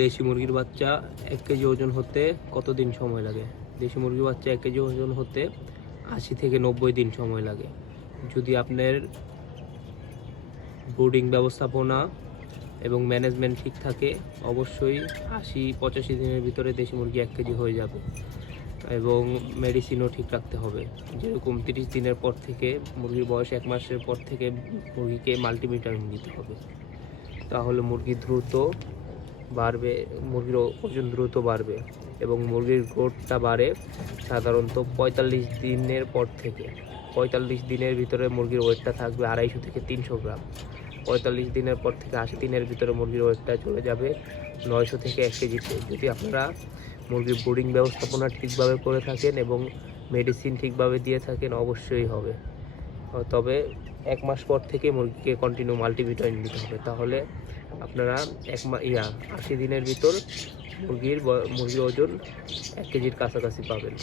দেশি মুরগির বাচ্চা 1 কেজি ওজন হতে কতদিন সময় লাগে? দেশি মুরগির বাচ্চা 1 কেজি ওজন হতে 80 থেকে 90 দিন সময় লাগে। যদি আপনার ব্রুডিং ব্যবস্থাপনা এবং ম্যানেজমেন্ট ঠিক থাকে, অবশ্যই 80-85 দিনের ভিতরে দেশি মুরগি 1 কেজি হয়ে যাবে। এবং মেডিসিনও ঠিক রাখতে হবে। যেরকম 30 দিনের পর থেকে, মুরগির বয়স 1 মাসের পর থেকে মুরগিকে মাল্টিভিটামিন দিতে হবে। তাহলে মুরগি দ্রুত বাড়বে, মুরগির ওজন দ্রুত বাড়বে এবং মুরগির গ্রোথটা বাড়ে সাধারণত 45 দিনের পর থেকে। 45 দিনের ভিতরে মুরগির ওয়েটটা থাকবে 250 থেকে 300 গ্রাম। 45 দিনের পর থেকে 80 দিনের ভিতরে মুরগির ওয়েটটা চলে যাবে 900 থেকে 1 কেজিতে। যদি আপনারা মুরগির ব্রুডিং ব্যবস্থাপনা ঠিকভাবে করে থাকেন এবং মেডিসিন ঠিকভাবে দিয়ে থাকেন, অবশ্যই হবে। তবে 1 মাস পর থেকে মুরগিকে কন্টিনিউ মাল্টিভিটামিন দিতে হবে। তাহলে আপনারা 80 দিনের ভিতর মুরগির ওজন 1 কেজির কাছাকাছি পাবেন।